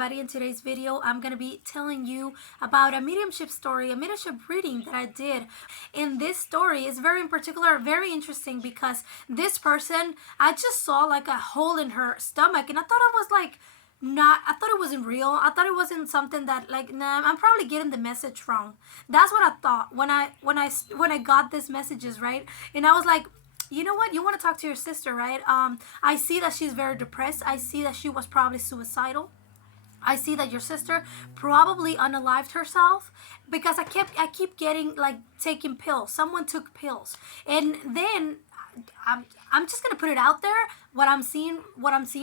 everybody. In today's video, I'm going to be telling you about a mediumship story, a mediumship reading that I did. And this story is very in particular, very interesting because this person, I just saw like a hole in her stomach and I thought it was like, I thought it wasn't real. I thought it wasn't something that like, nah, I'm probably getting the message wrong. That's what I thought when I got these messages, right? And I was like, you know what? You want to talk to your sister, right? I see that she's very depressed. I see that she was probably suicidal. I see that your sister probably unalived herself because I keep getting like taking pills. Someone took pills, and then I'm just gonna put it out there. What I'm seeing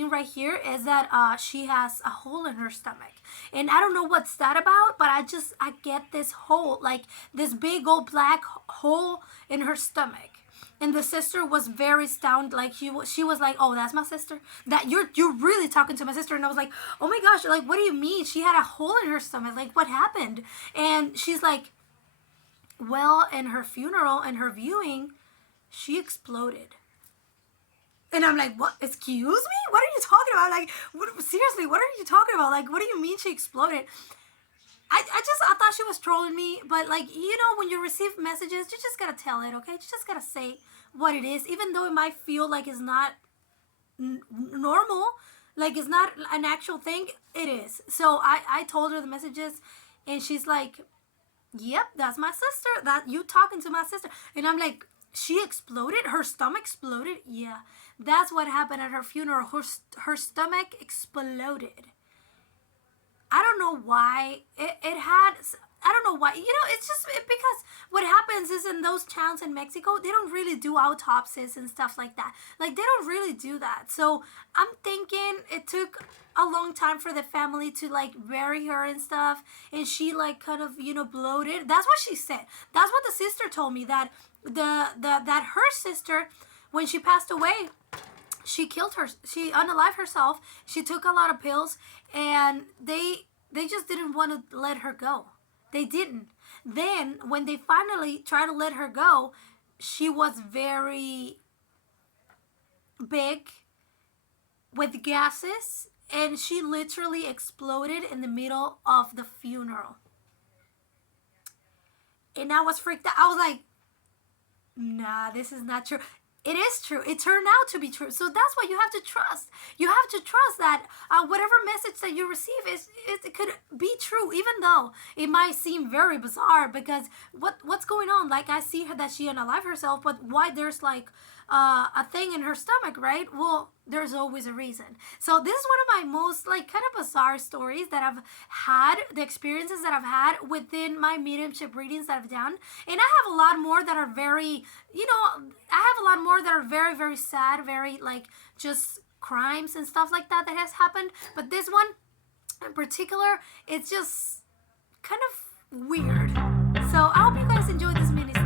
right here is that she has a hole in her stomach, and I don't know what's that about, but I get this hole, like this big old black hole in her stomach. And the sister was very astounded, like she was like, oh, that's my sister? That you're really talking to my sister? And I was like, oh my gosh, like what do you mean? She had a hole in her stomach, like what happened? And she's like, well, in her funeral and her viewing, she exploded. And I'm like, what? Excuse me? What are you talking about? Like, seriously, what are you talking about? Like, what do you mean she exploded? I thought she was trolling me, but like, you know, when you receive messages, you just gotta tell it, okay? You just gotta say what it is, even though it might feel like it's not normal, like it's not an actual thing, it is. So I told her the messages, and she's like, yep, that's my sister, that you talking to my sister. And I'm like, she exploded? Her stomach exploded? Yeah, that's what happened at her funeral. Her stomach exploded. I don't know why I don't know why, you know, it's just because what happens is in those towns in Mexico, they don't really do autopsies and stuff like that. Like, they don't really do that. So I'm thinking it took a long time for the family to like bury her and stuff, and she like kind of, you know, bloated. That's what she said. That's what the sister told me, that that her sister, when she passed away, she unalived herself. She took a lot of pills, and they just didn't want to let her go. They didn't. Then when they finally tried to let her go, she was very big with gases, and she literally exploded in the middle of the funeral. And I was freaked out. I was like, nah, this is not true. It is true. It turned out to be true. So that's what you have to trust. You have to trust that whatever message that you receive it could be true, even though it might seem very bizarre, because what's going on? Like, I see her that she unalived herself, but why there's like a thing in her stomach, right? Well, there's always a reason. So this is one of my most like kind of bizarre stories that I've had, the experiences that I've had within my mediumship readings that I've done. And I have a lot more that are very, you know, I have a lot more that are very, very sad, very like just crimes and stuff like that has happened. But this one in particular, it's just kind of weird. So I hope you guys enjoyed this mini story.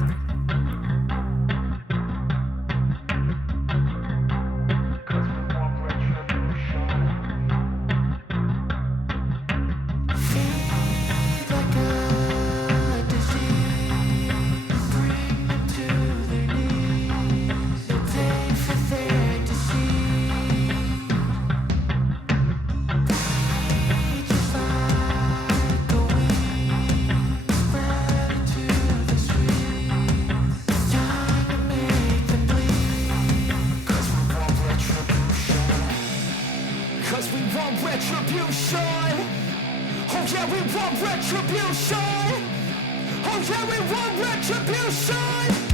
Retribution. Oh yeah, we want retribution. Oh yeah, we want retribution.